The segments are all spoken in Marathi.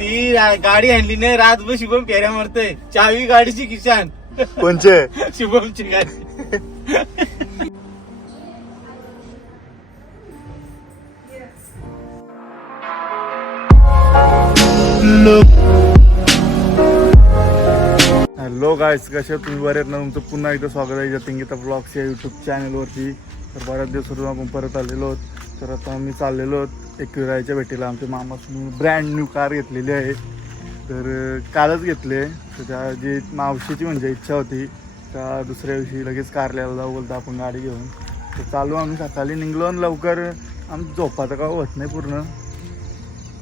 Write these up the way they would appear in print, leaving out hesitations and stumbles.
ती गाडी आणली नाही, रातभर शुभम फेऱ्या मारतोय. चावी गाडीची किशान. कोणचे? शुभमची गाडी. हॅलो गाईस, कसे तुम्ही बरे आहेत ना? तुमचं पुन्हा एकदा स्वागत आहे जतिंगीता ब्लॉग्स या यूट्यूब चॅनलवरती. तर बऱ्याच दिवसातून आपण परत आलेलो आहोत. तर आता आम्ही चाललेलो आहोत एक्युरायच्या भेटीला. आमच्या मामासनी ब्रँड न्यू कार घेतलेली आहे. तर कालच घेतले. तर त्या जी मावशीची म्हणजे इच्छा होती त्या दुसऱ्या दिवशी लगेच कारल्याला जाऊ बोलता आपण गाडी घेऊन. तर चालू आम्ही सकाळी निघलो आणि लवकर आम्ही झोपाचं का होत नाही पूर्ण.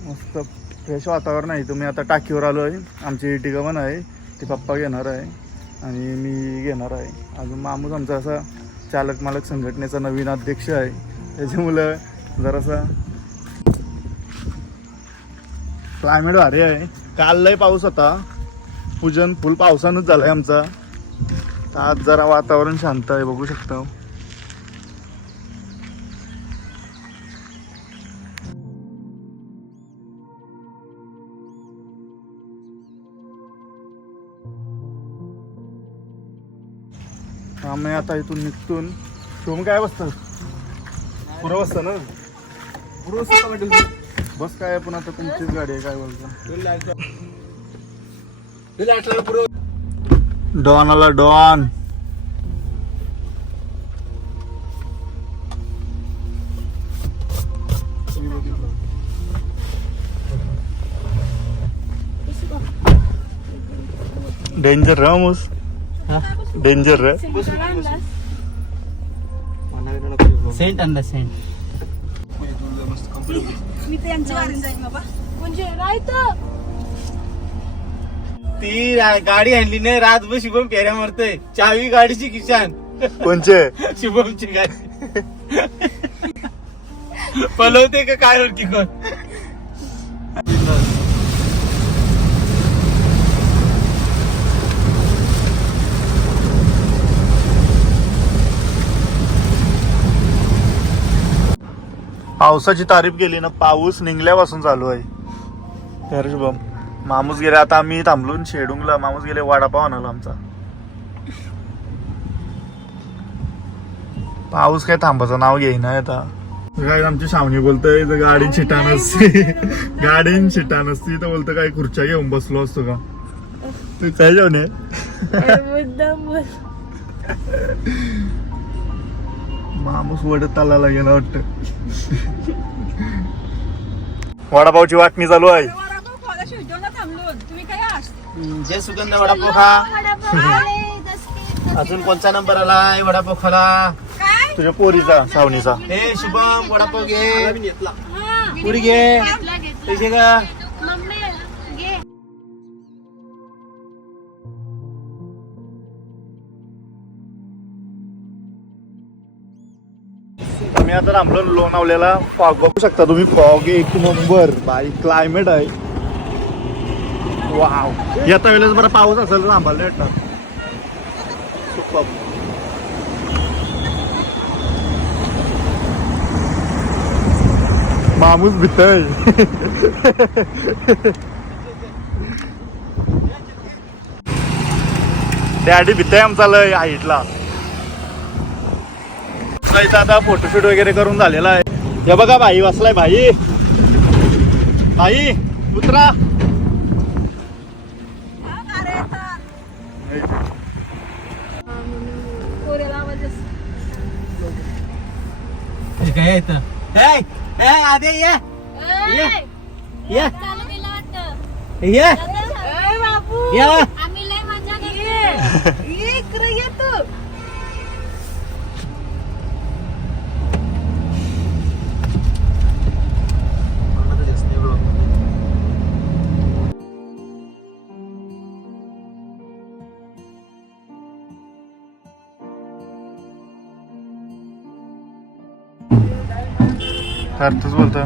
मस्त फ्रेश वातावरण आहे. तुम्ही आता टाकीवर आलो आहे. आमची इटिका पण आहे, ती पप्पा घेणार आहे आणि मी घेणार आहे. अजून मामूस आमचा असा चालक मालक संघटनेचा नवीन अध्यक्ष आहे, त्याच्यामुळं जरासा क्लायमेट भारी आहे. काल लय पाऊस होता, पूजन फुल पावसानंच झालं आहे आमचा. तर आज जरा वातावरण शांत आहे, बघू शकता. आम्ही आता इथून निघतून शिवम काय बसतं पुरं बसतं ना, पुरं बसतं बस काय पण आता तुमचीच गाडी आहे. काय बोलता डॉन आला, डॉन. डेंजर रामोस, डेंजर रे. सेंट आणला, सेंट. ती गाडी आणली नाही, रातभर शुभम फेऱ्या मारतोय. चावी गाडीची किशान. कोणचे? शुभमची गाडी. पलवते का काय ओळखी कोण. पावसाची तारीफ केली ना, पाऊस निघल्यापासून चालू आहे. तर शुभम मामूस गेले. आता आम्ही थांबलो शेडूंगला. मामूस गेले वडापाव आणायला आमचा. पाऊस काय थांबायचं नाव घेईना आता. काय आमची शावणी बोलतोय गाडीन शिटा नसती, गाडीन शिटा नसती तर बोलतं काय खुर्च्या घेऊन बसलो असतो का. तू काय जेवणे मामूस वडत आला गेला वाटत. वडापावची वाटणी चालू आहे. जे सुगंध वडापाव खा. अजून कोणता नंबर आलाय वडापाव खाला? तुझ्या पोरीचा सावणीचा. हे शुभम वडापाव घे, पुरी घे, पैसे का. आम्ही आता थांबलो लोणावल्याला. फॉग बघू शकता तुम्ही, फॉग एक नंबर बाई क्लायमेट आहे. वाव, येता वेळेस बरं पाऊस असेल तर थांबायला भेटणार. मामूस भितय. डॅडी भितय आमचा लय हाईटला. आता फोटोशूट वगैरे करून झालेला आहे. हे बघा भाई बसलाय. भाई भाई उतरा. काय येतं आधे ये ये ये ये. अर्थच बोलतो.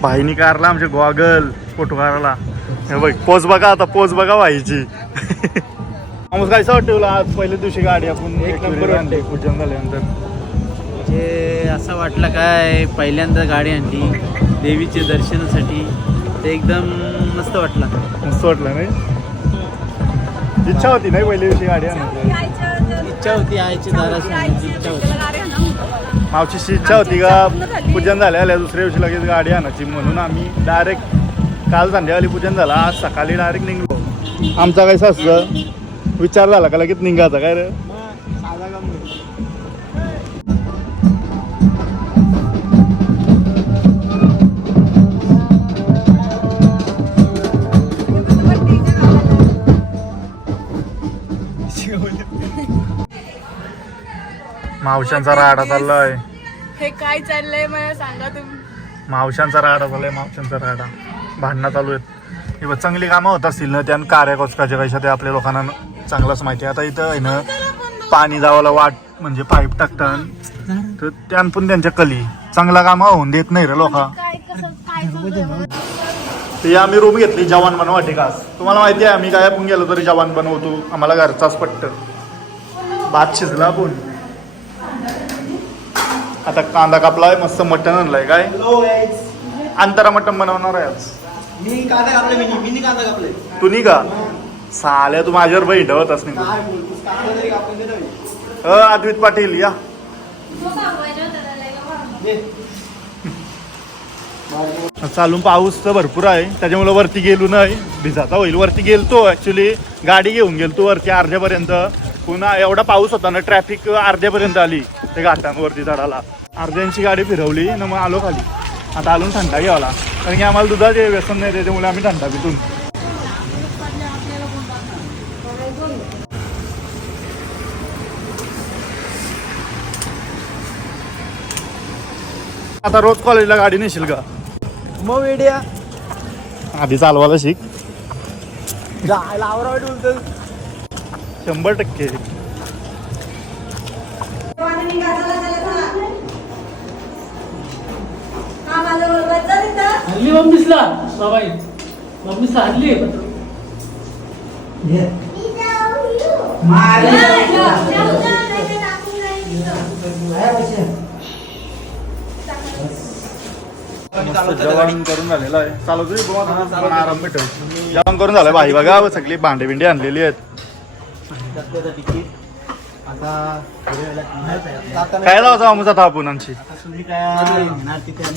भाईनी कारला आमचे गॉगल फोटो काढायला. हे बघ पोच बघा आता, पोच बघा व्हायची. मग काय वाटतं तुला आज पहिल्या दिवशी गाडी आपण एक नंबर वाटते. पूजन झाल्यानंतर? म्हणजे असं वाटलं काय पहिल्यांदा गाडी आणली देवीच्या दर्शनासाठी, ते एकदम मस्त वाटलं. मस्त वाटलं नाही? इच्छा होती नाही पहिल्या दिवशी गाडी आणायची? इच्छा होती आईची दाराची इच्छा होती. मावशीची इच्छा होती का पूजन झाल्या दुसऱ्या दिवशी लगेच गाडी आणायची, म्हणून आम्ही डायरेक्ट काल संध्याकाळी पूजन झालं, आज सकाळी डायरेक्ट निघलो. आमचा काय सासरा विचार झाला का लगेच निघायचा काय रे? मावशांचा राडा चाललाय. हे काय चाललंय मला सांगा तुम्ही. मावशांचा राडा चाललाय, मावशांचा राडा. भांडणं चालू आहेत. हे बघ, चांगली कामं होत असतील ना त्यान कार्य कोचकाच्या कशा ते आपल्या लोकांना चांगलंच माहिती आहे. आता इथं आहे ना पाणी जावाला वाट म्हणजे पाईप टाकतात, तर त्यान पण त्यांच्या कली चांगला काम होऊन देत नाही रे लोका. ते आम्ही रूम घेतली जवान बनवा वाटिकास. तुम्हाला माहिती आहे आम्ही काय आपण गेलो तरी जवान बनवतो, आम्हाला घरचाच पट्ट. भात शिजला आपण, आता कांदा कापलाय, मस्त मटण आणलाय. काय अंतरा मटण बनवणार आहे आज. मी कांदा कापले, मी कांदा कापले. तू नाही का साल्या, तू माझ्यावर बाई ढवतच नाही. अद्वित पाटील या. चालून पाऊस तर भरपूर आहे, त्याच्यामुळे वरती गेलो नाही, भिजाता होईल. वरती गेलतो ऍक्च्युली, गाडी घेऊन गेलतो वरती अर्ध्यापर्यंत. पुन्हा एवढा पाऊस होता ना, ट्रॅफिक अर्ध्यापर्यंत आली ते घाटांवरती चढायला. अर्ध्यांची गाडी फिरवली ना, मग आलो खाली. आता आलो थंडा घ्यावाला, कारण की आम्हाला दुधाचे व्यसन नाही, त्याच्यामुळे आम्ही थंडा पितून. आता रोज कॉलेजला गाडी नेशील का? मग वेड्या आधी चालवायला शिक. जायला आवरावट बोलतो. 100%. हल्ली मम्मीसला बाबाई मम्मीसला हल्ली जेवण करून झालेलं आहे, चालवतो पण आराम भेटेल. जेवण करून झालंय भाई बघा, सगळी भांडे बिंडे आणलेली आहेत. काय जायचं आमच आता आपण आणशी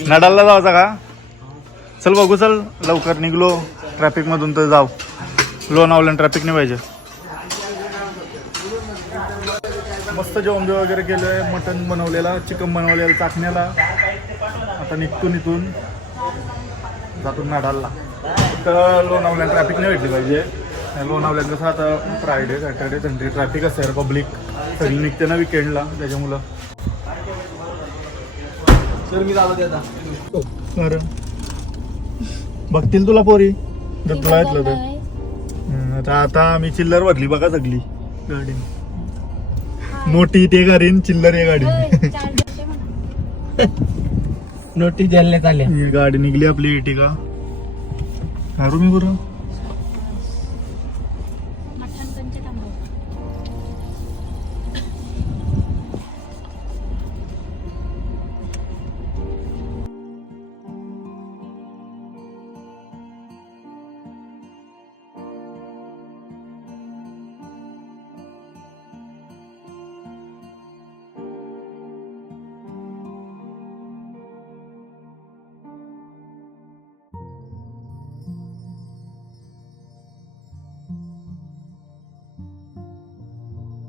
नडालला जायचा का? चल बघू, चल लवकर निघलो ट्रॅफिक मधून तर जाऊ. लोणावळ्याला ट्रॅफिक नाही पाहिजे. मस्त जेवण वगैरे केलंय, मटण बनवलेला, चिकन बनवलेलं चाकण्याला. आता निघतून इथून जातून नाडालला. तर लोणावळ्याला ट्रॅफिक नाही भेटली पाहिजे. लोणावळ्यात कसं आता फ्रायडे सॅटर्डे संडे ट्रॅफिक असते पब्लिक, सगळी निघते ना विकेंडला, त्याच्यामुळं. सर मी जाऊ देता अरे बघतील तुला पोरी जर तुला येतलं तर. आता आम्ही चिल्लर भरली बघा सगळी गाडी. मोठी ते गाडी, चिल्लर हे गाडी. नोटीस जालण्यात आल्या. ही गाडी निघली आपली एटिका. हारू मी बरं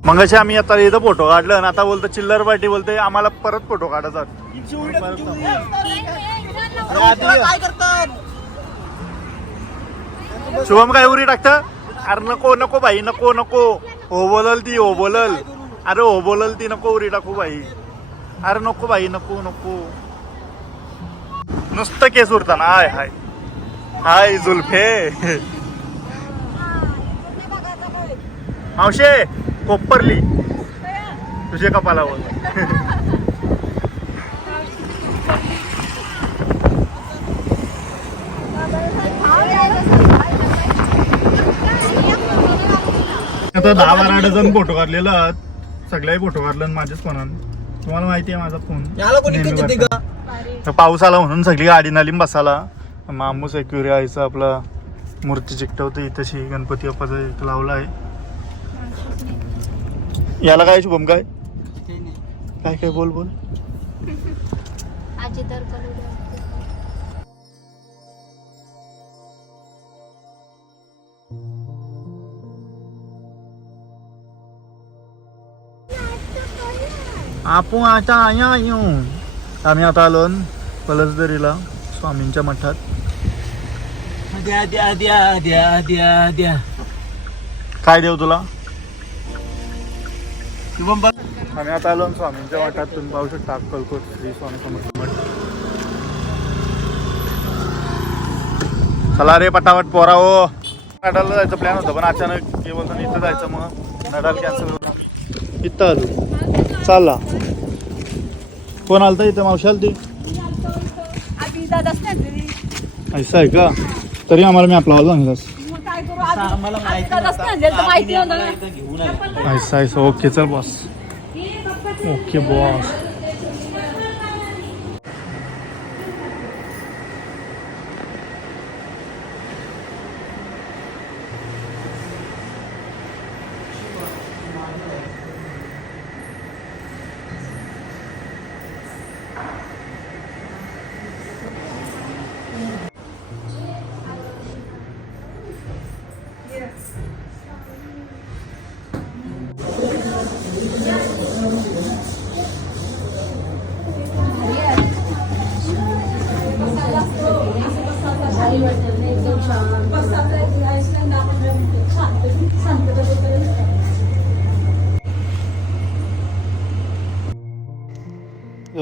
मगाशी आम्ही आता इथं फोटो काढलं आणि आता बोलतो चिल्लर पार्टी बोलते आम्हाला परत फोटो काढायचा. काय करतात शुभम काय उरी टाकत? अरे नको नको भाई, नको नको. हो बोलल ती, हो बोलल. अरे हो बोलल ती, नको उरी टाकू भाई. अरे नको भाई, नको नको. नुसतं केस उरताना. हाय हाय हाय जुल्फे. मावशे कोपरली तुझ्या कपालावर. तर 10-12 डझन फोटो काढलेला सगळ्याही फोटो काढलं माझ्याच फोनान. तुम्हाला माहिती आहे माझा फोन नेहमी बघता. तर पाऊस आला म्हणून सगळी गाडी नाली बसाला. मामू सेक्युरी यायचं आपला मूर्ती चिकटवते इथंशी गणपती बाप्पाचा एक लावला आहे. याला काय शुभम काय काय काय बोल बोल. आपण आता आम्ही आता आलो पलसदरीला स्वामींच्या मठात. द्या द्या द्या द्या द्या द्या. काय देऊ तुला. शुभम बघ. आम्ही आता आलो स्वामींच्या मठात. तुम्ही पाहू शकता अक्कलकोट श्री स्वामी समर्थ मठ. चला रे पटापट पोरा हो. नडालला जायचं प्लॅन होता पण अचानक हे बोलताना इथं जायचं मग नडाल कॅन्सल करून आम्ही इथं आलो. चालला कोण आलता इथं मावशी आलती. असं आहे का. तरी आम्हाला मी आपला सांगितलं आम्हाला ऐसा ऐसा. ओके चल बॉस. Okay boss.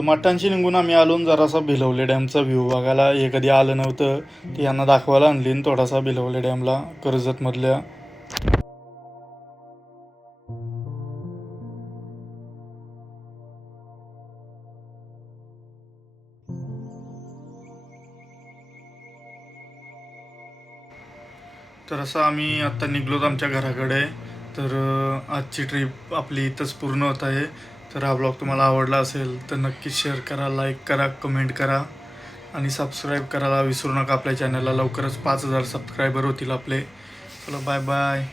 मठांशी निघून आम्ही आलो जरासा भिलवले डॅमचा व्ह्यू बघायला. हे कधी आलं नव्हतं ते यांना दाखवायला आणली थोडासा भिलवले डॅमला कर्जतमधल्या. तर असं आम्ही आत्ता निघलोत आमच्या घराकडे. तर आजची ट्रिप आपली इथंच पूर्ण होत आहे. तर हा ब्लॉग तुम्हाला आवडला असेल तर नक्कीच शेअर करा, लाईक करा, कमेंट करा आणि सबस्क्राईब करायला विसरू नका आपल्या चॅनलला. लवकरच 5,000 सबस्क्रायबर होतील आपले. चलो बाय बाय.